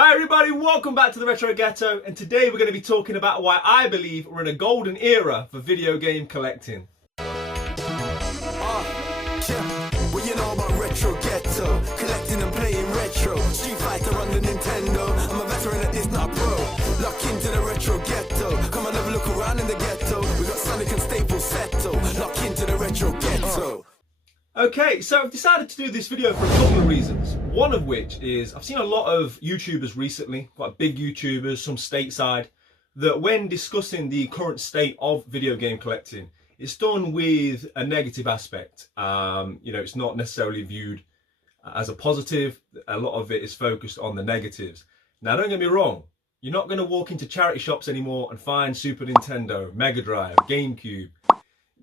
Hi everybody, welcome back to the Retro Ghetto, and today we're going to be talking about why I believe we're in a golden era for video game collecting. Well, you know about Retro Ghetto, collecting and playing retro. Street Fighter on the Nintendo, I'm a veteran at this, not a pro. Lock into the Retro Ghetto, come and have a look around in the ghetto. We got Sonic and Staples Settle, lock into the Retro Ghetto. Okay, so I've decided to do this video for a couple of reasons. One of which is I've seen a lot of YouTubers recently, quite big YouTubers, some stateside, that when discussing the current state of video game collecting, it's done with a negative aspect. It's not necessarily viewed as a positive. A lot of it is focused on the negatives. Now, don't get me wrong. You're not going to walk into charity shops anymore and find Super Nintendo, Mega Drive, GameCube,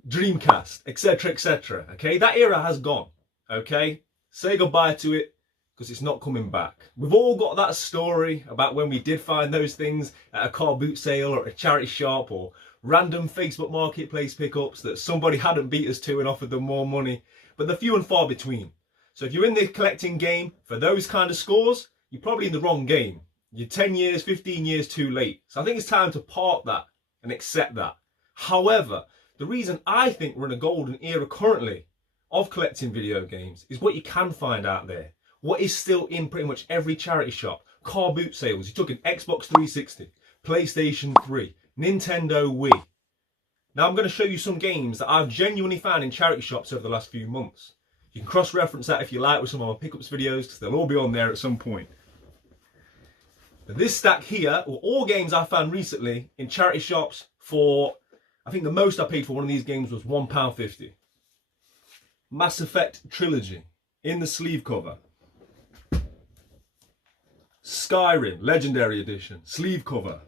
Dreamcast, etc, etc. Okay, that era has gone. Okay, say goodbye to it because it's not coming back. We've all got that story about when we did find those things at a car boot sale or a charity shop or random Facebook marketplace pickups that somebody hadn't beat us to and offered them more money, but they're few and far between. So if you're in the collecting game for those kind of scores, you're probably in the wrong game. You're 10 years, 15 years too late. So I think it's time to park that and accept that. However, the reason I think we're in a golden era currently of collecting video games is what you can find out there. What is still in pretty much every charity shop. Car boot sales. You took an Xbox 360, PlayStation 3, Nintendo Wii. Now I'm going to show you some games that I've genuinely found in charity shops over the last few months. You can cross-reference that if you like with some of my pickups videos because they'll all be on there at some point. But this stack here were all games I found recently in charity shops for, I think the most I paid for one of these games was £1.50. Mass Effect Trilogy in the sleeve cover. Skyrim Legendary Edition sleeve cover.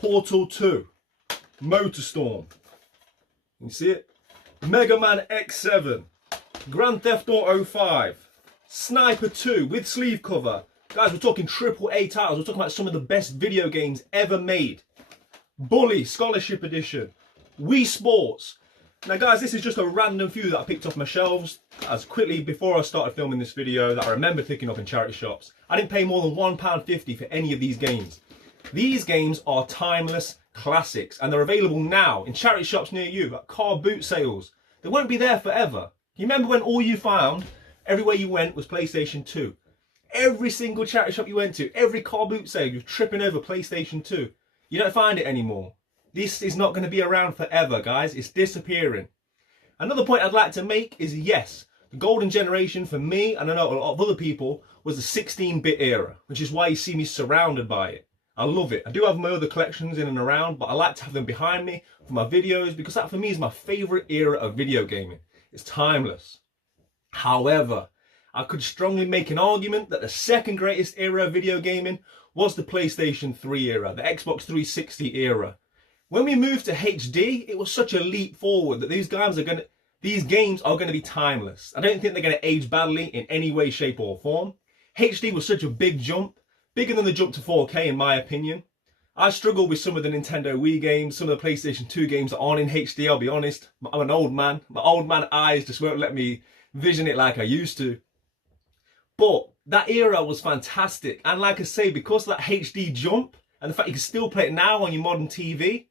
Portal 2, Motorstorm. You see it? Mega Man X7, Grand Theft Auto 5, Sniper 2 with sleeve cover. Guys, we're talking AAA titles. We're talking about some of the best video games ever made. Bully Scholarship Edition, Wii Sports. Now guys, this is just a random few that I picked off my shelves as quickly before I started filming this video that I remember picking up in charity shops. I didn't pay more than £1.50 for any of these games. These games are timeless classics and they're available now in charity shops near you, at car boot sales. They won't be there forever. You remember when all you found, everywhere you went, was PlayStation 2? Every single charity shop you went to, every car boot sale, you're tripping over PlayStation 2. You don't find it anymore. This is not going to be around forever, guys. It's disappearing. Another point I'd like to make is, yes, the golden generation for me, and I know a lot of other people, was the 16-bit era, which is why you see me surrounded by it. I love it. I do have my other collections in and around, but I like to have them behind me for my videos because that for me is my favourite era of video gaming. It's timeless. However, I could strongly make an argument that the second greatest era of video gaming was the PlayStation 3 era, the Xbox 360 era. When we moved to HD, it was such a leap forward that these games are going to be timeless. I don't think they're going to age badly in any way, shape or form. HD was such a big jump, bigger than the jump to 4K in my opinion. I struggle with some of the Nintendo Wii games, some of the PlayStation 2 games that aren't in HD, I'll be honest. I'm an old man. My old man eyes just won't let me vision it like I used to. But that era was fantastic. And like I say, because of that HD jump and the fact you can still play it now on your modern TV,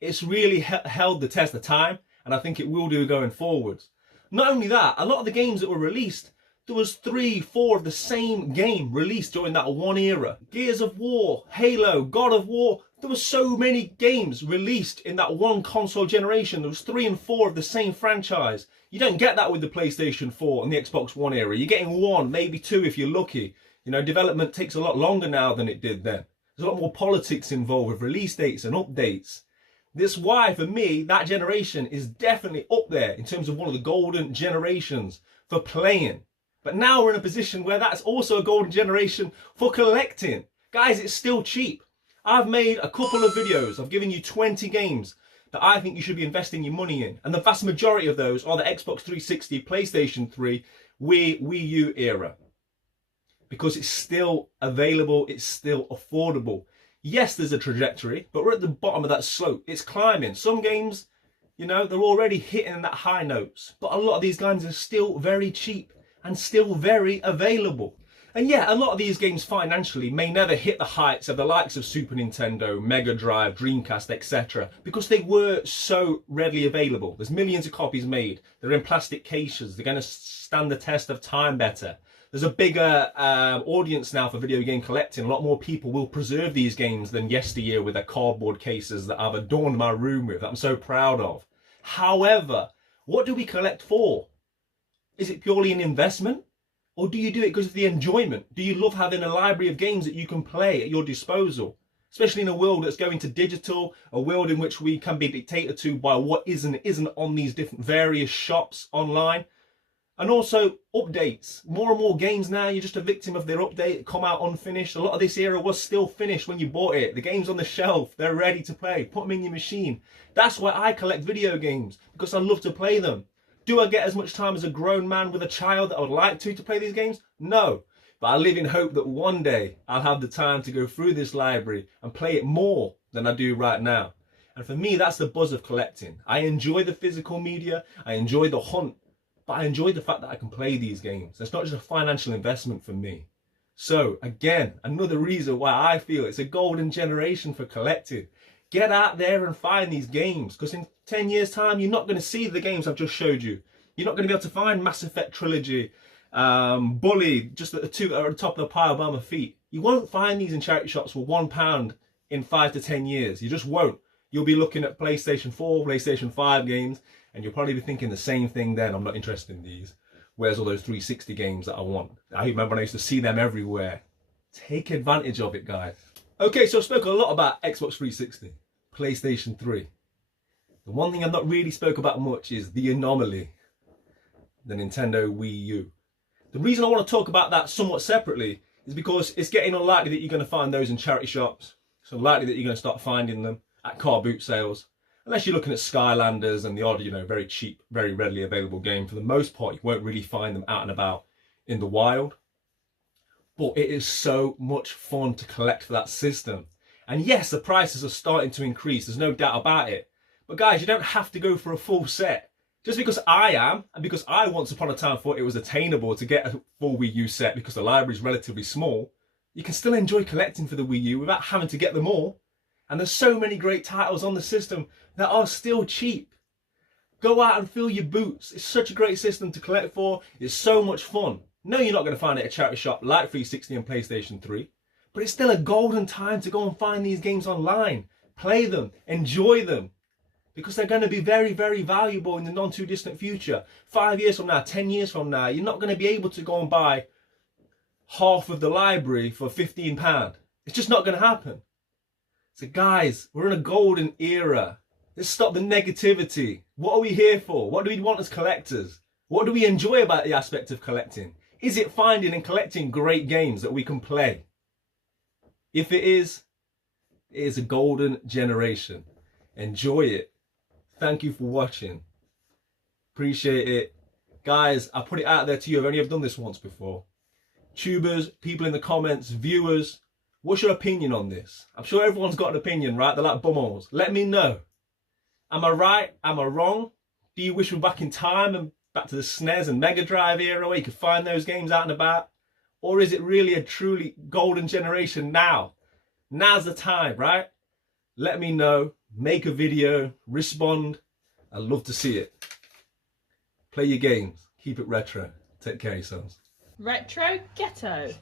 it's really held the test of time, and I think it will do going forwards. Not only that, a lot of the games that were released, there was 3, 4 of the same game released during that one era. Gears of War, Halo, God of War. There were so many games released in that one console generation. There was 3 and 4 of the same franchise. You don't get that with the PlayStation 4 and the Xbox One era. You're getting 1, maybe 2 if you're lucky. You know, development takes a lot longer now than it did then. There's a lot more politics involved with release dates and updates. This is why, for me, that generation is definitely up there in terms of one of the golden generations for playing. But now we're in a position where that's also a golden generation for collecting. Guys, it's still cheap. I've made a couple of videos. I've given you 20 games that I think you should be investing your money in. And the vast majority of those are the Xbox 360, PlayStation 3, Wii U era. Because it's still available, it's still affordable. Yes, there's a trajectory, but we're at the bottom of that slope. It's climbing. Some games, you know, they're already hitting that high notes. But a lot of these games are still very cheap and still very available. And yeah, a lot of these games financially may never hit the heights of the likes of Super Nintendo, Mega Drive, Dreamcast, etc. because they were so readily available. There's millions of copies made. They're in plastic cases. They're going to stand the test of time better. There's a bigger audience now for video game collecting. A lot more people will preserve these games than yesteryear with their cardboard cases that I've adorned my room with, that I'm so proud of. However, what do we collect for? Is it purely an investment? Or do you do it because of the enjoyment? Do you love having a library of games that you can play at your disposal? Especially in a world that's going to digital, a world in which we can be dictated to by what is and isn't on these different various shops online. And also updates. More and more games now, you're just a victim of their update, come out unfinished. A lot of this era was still finished when you bought it. The game's on the shelf, they're ready to play. Put them in your machine. That's why I collect video games, because I love to play them. Do I get as much time as a grown man with a child that I would like to play these games? No. But I live in hope that one day I'll have the time to go through this library and play it more than I do right now. And for me, that's the buzz of collecting. I enjoy the physical media, I enjoy the hunt, but I enjoy the fact that I can play these games. It's not just a financial investment for me. So again, another reason why I feel it's a golden generation for collecting. Get out there and find these games, because in 10 years time, you're not going to see the games I've just showed you. You're not going to be able to find Mass Effect Trilogy, Bully, just at the top of the pile by my feet. You won't find these in charity shops for £1 in 5 to 10 years. You just won't. You'll be looking at PlayStation 4, PlayStation 5 games, and you'll probably be thinking the same thing then. I'm not interested in these. Where's all those 360 games that I want? I remember when I used to see them everywhere. Take advantage of it, guys. Okay, so I've spoken a lot about Xbox 360, PlayStation 3. The one thing I've not really spoke about much is the anomaly, the Nintendo Wii U. The reason I want to talk about that somewhat separately is because it's getting unlikely that you're going to find those in charity shops. It's unlikely that you're going to start finding them at car boot sales. Unless you're looking at Skylanders and the odd, very cheap, very readily available game. For the most part, you won't really find them out and about in the wild. But it is so much fun to collect for that system. And yes, the prices are starting to increase. There's no doubt about it. But guys, you don't have to go for a full set. Just because I am, and because I once upon a time thought it was attainable to get a full Wii U set because the library is relatively small, you can still enjoy collecting for the Wii U without having to get them all. And there's so many great titles on the system that are still cheap. Go out and fill your boots. It's such a great system to collect for. It's so much fun. No, you're not going to find it at a charity shop like 360 and PlayStation 3. But it's still a golden time to go and find these games online. Play them. Enjoy them. Because they're going to be very, very valuable in the not too distant future. 5 years from now, 10 years from now, you're not going to be able to go and buy half of the library for £15. It's just not going to happen. So guys, we're in a golden era. Let's stop the negativity. What are we here for? What do we want as collectors? What do we enjoy about the aspect of collecting? Is it finding and collecting great games that we can play? If it is a golden generation. Enjoy it. Thank you for watching. Appreciate it. Guys, I put it out there to you. I've only ever done this once before. Tubers, people in the comments, viewers, what's your opinion on this? I'm sure everyone's got an opinion, right? They're like bumholes. Let me know. Am I right? Am I wrong? Do you wish we were back in time and back to the SNES and Mega Drive era where you could find those games out and about? Or is it really a truly golden generation now? Now's the time, right? Let me know. Make a video. Respond. I'd love to see it. Play your games. Keep it retro. Take care of yourselves. Retro Ghetto.